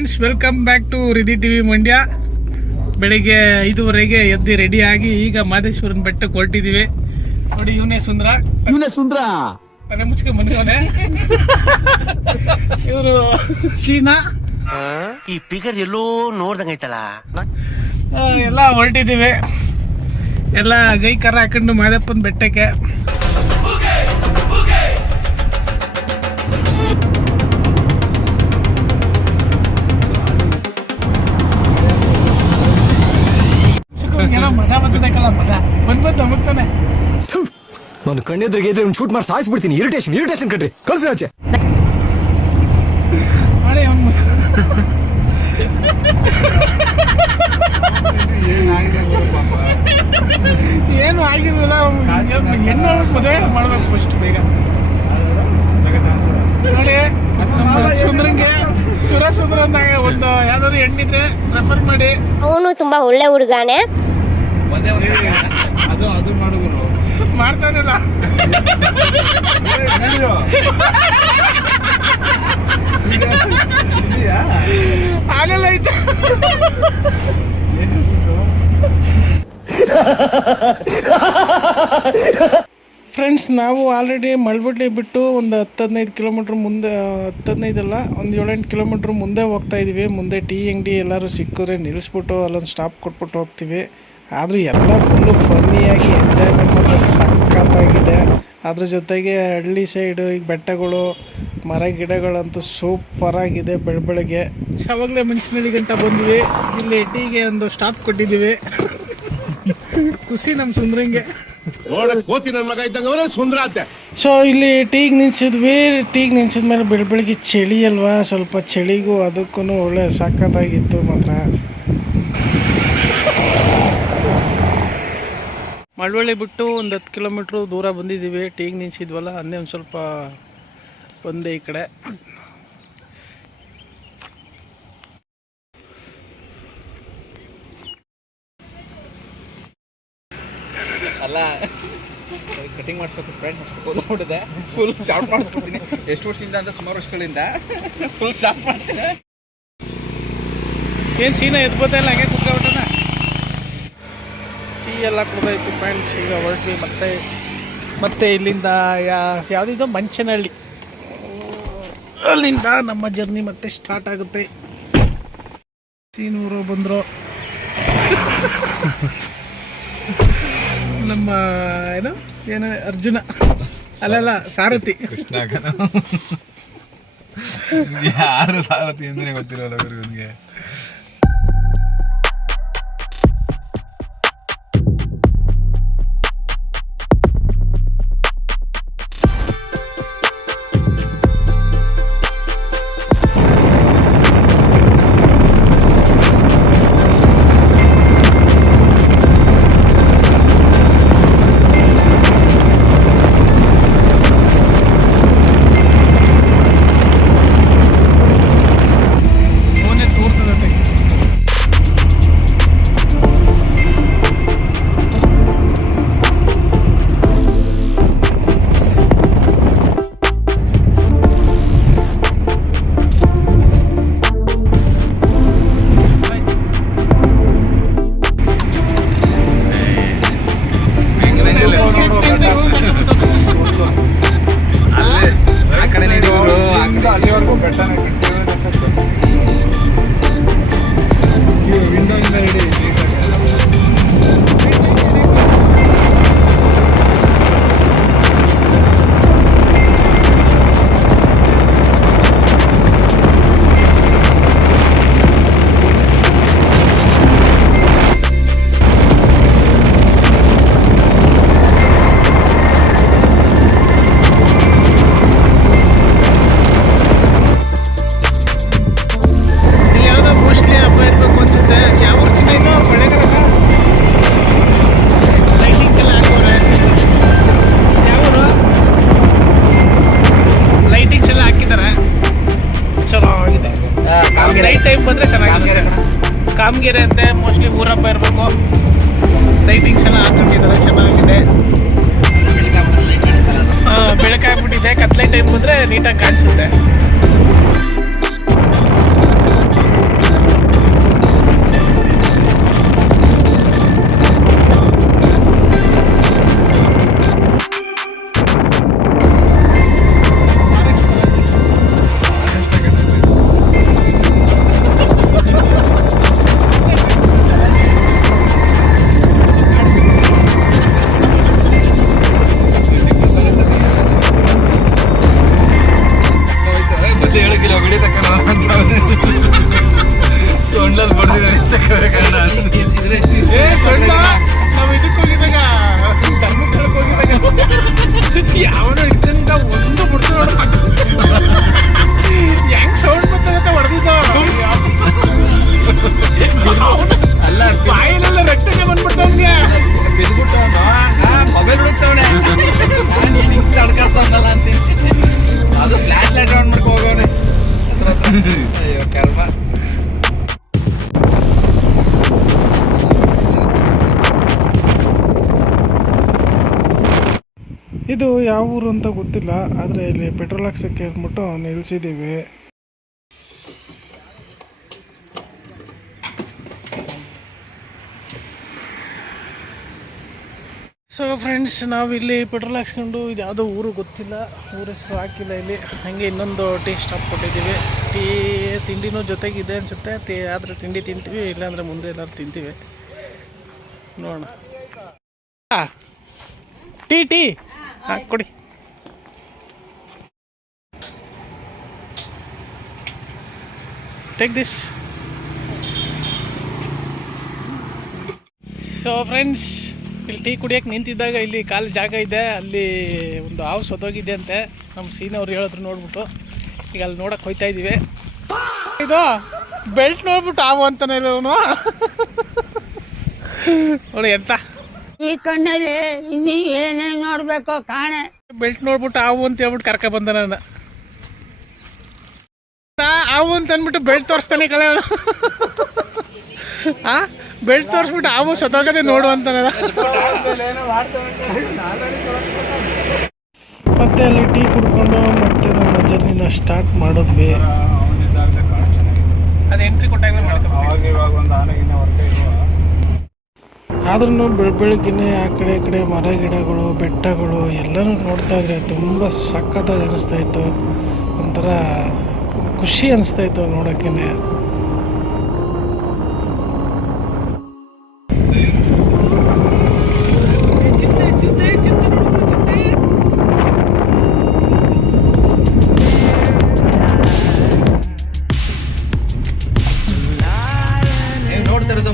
Friends, welcome back to Riddhi TV Mandya. ಬೆಳಿಗ್ಗೆ 5:30ಗೆ ಎದ್ದು ರೆಡಿ ಆಗಿ ಈಗ ಮಾದೇಶ್ವರನ ಬೆಟ್ಟಕ್ಕೆ ಹೊರಟಿದೀವಿ. ನೋಡಿ, ಇವನೇ ಸುಂದ್ರ ತಲೆ ಮುಚ್ಕೊಂಡು ಬಂದವನೆ. ಇವರು ಸೀನಾ. ಈ ಪಿಗರ್ ಎಲ್ಲೋ ನೋಡ್ದಂಗೈತಲ್ಲ. ಎಲ್ಲ ಹೊರಟಿದೀವಿ. ಎಲ್ಲ ಜೈಕಾರ ಹಾಕೊಂಡು ಮಾದಪ್ಪನ ಬೆಟ್ಟಕ್ಕೆ. ಮಜಾ ಬರ್ತದಕ್ಕಲ್ಲ, ಮಜಾ ಬಂದ್ ನಮಗ್ತಾನೆ. ನಾನು ಕಣ್ಣೆದ್ರಿಗೆ ಇದ್ರೆ ಒಂದು ಶೂಟ್ ಮಾಡಿ ಸಾಯಿಸ್ಬಿಡ್ತೀನಿ. ಇರಿಟೇಷನ್ ಕಣ್ರಿ, ಕಳ್ಸಿ ಆಚೆ. ಮಾಡಿ ಏನು ಆಗಿರ್ಲಿಲ್ಲ. ಹೆಣ್ಣು ಮದುವೆ ಮಾಡ್ಬೇಕು ಫಸ್ಟ್ ಬೇಗ. ನೋಡಿ, ಸುಂದ್ರಂಗೆ ಸುಂದ್ರ ಅಂತ ಒಂದು ಯಾವ್ದಾದ್ರು ಹೆಣ್ಣಿದ್ರೆ ರೆಫರ್ ಮಾಡಿ. ಅವನು ತುಂಬಾ ಒಳ್ಳೆ ಹುಡುಗಾನೆ. ಅದು ಮಾಡುವರು ಮಾಡ್ತಾನಿಲ್ಲ. ಹಾಲೆಲ್ಲ ಐತೆ. ಫ್ರೆಂಡ್ಸ್, ನಾವು ಆಲ್ರೆಡಿ ಮಳವಳ್ಳಿ ಬಿಟ್ಟು ಒಂದು 10-15 ಕಿಲೋಮೀಟ್ರ್ ಮುಂದೆ, 10-15 ಅಲ್ಲ, ಒಂದು 7-8 ಕಿಲೋಮೀಟ್ರ್ ಮುಂದೆ ಹೋಗ್ತಾ ಇದ್ದೀವಿ. ಮುಂದೆ ಟೀ ಅಂಗಡಿ ಎಲ್ಲರೂ ಸಿಕ್ಕಿದ್ರೆ ನಿಲ್ಲಿಸ್ಬಿಟ್ಟು ಅಲ್ಲೊಂದು ಸ್ಟಾಪ್ ಕೊಟ್ಬಿಟ್ಟು ಹೋಗ್ತೀವಿ. ಆದರೂ ಎಲ್ಲ ಫುಲ್ಲು ಫನ್ನಿಯಾಗಿ ಎಂಜಾಯ್ಮೆಂಟ್ ಮಾತ್ರ ಸಖತ್ತಾಗಿದೆ. ಅದ್ರ ಜೊತೆಗೆ ಹಳ್ಳಿ ಸೈಡು ಈಗ ಬೆಟ್ಟಗಳು, ಮರ ಗಿಡಗಳಂತೂ ಸೂಪರಾಗಿದೆ. ಬೆಳಗ್ಗೆ ಅವಾಗಲೇ ಮಂಚಿನಳ್ಳಿ ಗಂಟ ಬಂದ್ವಿ. ಇಲ್ಲಿ ಟೀಗೆ ಒಂದು ಸ್ಟಾಪ್ ಕೊಟ್ಟಿದ್ದೀವಿ. ಖುಷಿ ನಮ್ಮ ಸುಂದ್ರಂಗೆ. ಸೊ ಇಲ್ಲಿ ಟೀಗೆ ನಿಲ್ಸಿದ್ವಿ. ಟೀಗೆ ನಿಲ್ಸಿದ್ಮೇಲೆ ಬೆಳಗ್ಗೆ ಚಳಿ ಅಲ್ವಾ, ಸ್ವಲ್ಪ ಚಳಿಗೂ ಅದಕ್ಕೂ ಒಳ್ಳೆ ಸಖತ್ತಾಗಿತ್ತು ಮಾತ್ರ. ಮಳವಳ್ಳಿ ಬಿಟ್ಟು ಒಂದು 10 ಕಿಲೋಮೀಟ್ರು ದೂರ ಬಂದಿದ್ದೀವಿ. ಟೀಗೆ ನಿಲ್ಸಿದ್ವಲ್ಲ, ಅನ್ನೇ ಒಂದು ಸ್ವಲ್ಪ ಬಂದೆ ಈ ಕಡೆ. ಅಲ್ಲ, ಕಟಿಂಗ್ ಮಾಡಿಸ್ಬೇಕು, ಫ್ರೆಂಡ್ ಮಾಡಿಸ್ಬೇಕು ನೋಡಿದೆ. ಫುಲ್ ಸ್ಟಾರ್ಟ್ ಮಾಡಿಸ್ಕೊಡ್ತೀನಿ. ಎಷ್ಟು ವರ್ಷದಿಂದ ಅಂತ, ಸುಮಾರು ವರ್ಷಗಳಿಂದ ಫುಲ್ ಸ್ಟಾರ್ಟ್ ಮಾಡ್ತೀನಿ. ಏನು ಸೀನಾ ಎದ್ಬೋದಲ್ಲ, ಹಂಗೆ ಕುತ್ಕೊಬಿಟ್ಟನ. ಟೀ ಎಲ್ಲ ಕುಡ್ದಾಯ್ತು ಫ್ರೆಂಡ್ಸ್. ಈಗ ಹೊರಟ್ವಿ ಮತ್ತೆ ಇಲ್ಲಿಂದ ಯಾವುದಿದು ಮಂಚನಹಳ್ಳಿ, ಅಲ್ಲಿಂದ ನಮ್ಮ ಜರ್ನಿ ಮತ್ತೆ ಸ್ಟಾರ್ಟ್ ಆಗುತ್ತೆ. ಸೀನೂರು ಬಂದರು. ನಮ್ಮ ಏನು ಅರ್ಜುನ ಅಲ್ಲಲ್ಲ, ಸಾರಥಿ. ಯಾರು ಸಾರಥಿ ಅಂದ್ರೆ ಗೊತ್ತಿರೋಲ್ಲ ಅವ್ರಿಗೆ. ಅಲ್ಲಿವರೆಗೂ ಬೆಟ್ಟನೇ ವಿಂಡೋಯಿಂದ ಹಿಡಿ. ಕಾಮಗೆರೆ ಅಂತೆ, ಮೋಸ್ಟ್ಲಿ ಊರಪ್ಪ ಇರಬೇಕು. ಲೈಟಿಂಗ್ಸ್ ಎಲ್ಲ ಹಾಕೊಂಡಿದ್ದಾರೆ, ಚೆನ್ನಾಗಿದೆ. ಬೆಳಕಾಗ್ಬಿಟ್ಟಿದೆ. ಕತ್ಲೆ ಟೈಮ್ ಬಂದರೆ ನೀಟಾಗಿ ಕಾಣಿಸುತ್ತೆ. ಇದು ಯಾವ ಊರು ಅಂತ ಗೊತ್ತಿಲ್ಲ, ಆದರೆ ಇಲ್ಲಿ ಪೆಟ್ರೋಲ್ ಹಾಕ್ಸೋಕ್ಕೆ ಅಂದ್ಬಿಟ್ಟು ನಿಲ್ಲಿಸಿದ್ದೀವಿ. ಸೊ ಫ್ರೆಂಡ್ಸ್, ನಾವು ಇಲ್ಲಿ ಪೆಟ್ರೋಲ್ ಹಾಕ್ಸ್ಕೊಂಡು ಇದು ಯಾವುದೋ ಊರು ಗೊತ್ತಿಲ್ಲ, ಊರ ಹೆಸರು ಹಾಕಿಲ್ಲ ಇಲ್ಲಿ. ಹಾಗೆ ಇನ್ನೊಂದು ಟೀ ಸ್ಟಾಪ್ ಕೊಟ್ಟಿದ್ದೀವಿ. ತಿಂಡಿನೂ ಜೊತೆಗಿದೆ ಅನಿಸುತ್ತೆ. ಆದರೆ ತಿಂಡಿ ತಿಂತೀವಿ, ಇಲ್ಲಾಂದರೆ ಮುಂದೆ ಎಲ್ಲರೂ ತಿಂತೀವಿ, ನೋಡೋಣ. ಟೀ ಹಾಂ ಕೊಡಿ. Take this. ಸೊ ಫ್ರೆಂಡ್ಸ್, ಇಲ್ಲಿ ಟೀ ಕುಡಿಯೋಕೆ ನಿಂತಿದ್ದಾಗ ಇಲ್ಲಿ ಖಾಲಿ ಜಾಗ ಇದೆ, ಅಲ್ಲಿ ಒಂದು ಹಾವು ಸೊತ್ತೋಗಿದೆ ಅಂತೆ. ನಮ್ಮ ಸೀನವ್ರು ಹೇಳಿದ್ರು ನೋಡ್ಬಿಟ್ಟು. ಈಗ ಅಲ್ಲಿ ನೋಡಕ್ಕೆ ಹೋಗ್ತಾ ಇದ್ದೀವಿ. ಇದು ಬೆಲ್ಟ್ ನೋಡ್ಬಿಟ್ಟು ಹಾವು ಅಂತಾನೆ ಇವನು. ನೋಡಿ ಎಂತ ಈ ಕಣ್ಣಲ್ಲಿ ಇನ್ನೀ ಏನೇನು ನೋಡ್ಬೇಕೋ ಕಾಣೆ. ಬೆಲ್ಟ್ ನೋಡ್ಬಿಟ್ಟು ಹಾವು ಅಂತ ಹೇಳ್ಬಿಟ್ಟು ಕರ್ಕ ಬಂದ ನಾನು. ಹಾವು ಅಂತ ಅಂದ್ಬಿಟ್ಟು ಬೆಲ್ಟ್ ತೋರಿಸ್ತಾನೆ ಕಲೆ ಅವನು. ಆ ಬೆಲ್ಟ್ ತೋರಿಸ್ಬಿಟ್ಟು ಹಾವು ಸತ್ತೋಗದೆ ನೋಡು ಅಂತಾನೆ. ಮತ್ತೆ ಅಲ್ಲಿ ಟೀ ಕುಡ್ಕೊಂಡು ಮತ್ತೆ ನಮ್ಮ ಜರ್ನಿನ ಸ್ಟಾರ್ಟ್ ಮಾಡಿದ್ವಿ. ಅದು ಎಂಟ್ರಿ ಕೊಟ್ಟಾಗಲೇ ಆದ್ರೂ ಬೆಳಗ್ಗೆನೆ ಆ ಕಡೆ ಈ ಕಡೆ ಮರ ಗಿಡಗಳು ಬೆಟ್ಟಗಳು ಎಲ್ಲನೂ ನೋಡ್ತಾ ಇದ್ರೆ ತುಂಬ ಸಖತ್ತಾಗಿ ಅನಿಸ್ತಾ ಇತ್ತು. ಒಂಥರ ಖುಷಿ ಅನಿಸ್ತಾ ಇತ್ತು ನೋಡೋಕ್ಕೇನೆ.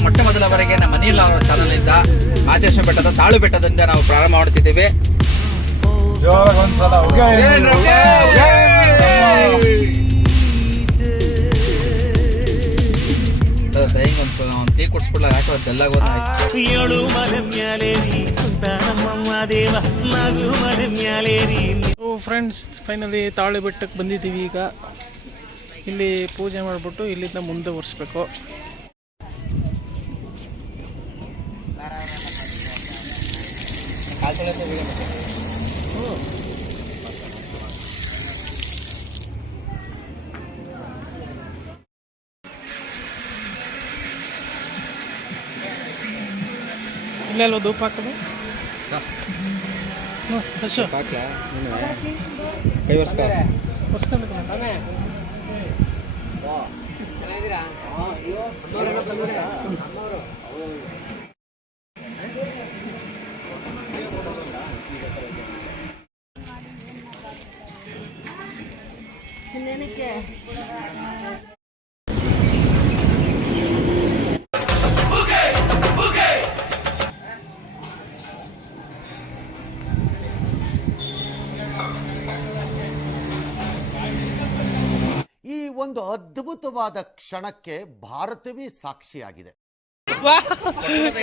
ಮೊಟ್ಟ ಮೊದಲವರೆಗೆ ನಮ್ಮ ಮನೆಯಲ್ಲಿ ಚಾನಲ್ ಇಂದ ಆದೇಶ ಬೆಟ್ಟದ ತಾಳು ಬೆಟ್ಟದಿಂದ ನಾವು ಪ್ರಾರಂಭ ಮಾಡ್ತಿದ್ದೀವಿ. ಒಂದು ಟೀ ಕುಡಿಸ್ಬಿಡ್ಲ ಯಾಕೋ ಫ್ರೆಂಡ್ಸ್, ಫೈನಲಿ ತಾಳು ಬೆಟ್ಟಕ್ಕೆ ಬಂದಿದ್ದೀವಿ. ಈಗ ಇಲ್ಲಿ ಪೂಜೆ ಮಾಡಿಬಿಟ್ಟು ಇಲ್ಲಿಂದ ಮುಂದೆ ಒರೆಸ್ಬೇಕು. ಇಲ್ಲೆಲ್ವ ಧೂಪ ಹಾಕೋದು? ಹಸು ಕೈ ವರ್ಷ ಈ ಒಂದು ಅದ್ಭುತವಾದ ಕ್ಷಣಕ್ಕೆ ಭಾರತವೇ ಸಾಕ್ಷಿಯಾಗಿದೆ.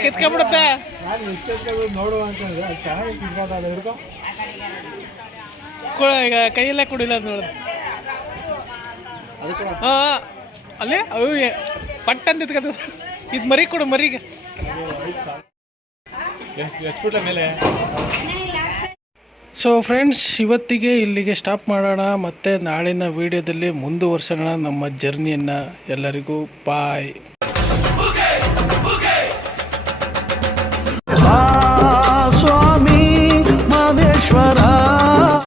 ಕಿತ್ಕೊಂಡ್ಬಿಡುತ್ತೆ. ಈಗ ಕೈಯಲ್ಲೇ ಕುಡಿಲ್ಲ ನೋಡ. ಅಲ್ಲೇ ಅವು ಪಟ್ಟ ಅಂತ ಇದ್ಕದು. ಇದು ಮರಿ ಕೊಡು, ಮರಿಗೆ. ಸೊ ಫ್ರೆಂಡ್ಸ್, ಇವತ್ತಿಗೆ ಇಲ್ಲಿಗೆ ಸ್ಟಾಪ್ ಮಾಡೋಣ. ಮತ್ತು ನಾಳಿನ ವೀಡಿಯೋದಲ್ಲಿ ಮುಂದುವರ್ಸೋಣ ನಮ್ಮ ಜರ್ನಿಯನ್ನು. ಎಲ್ಲರಿಗೂ ಬಾಯ್.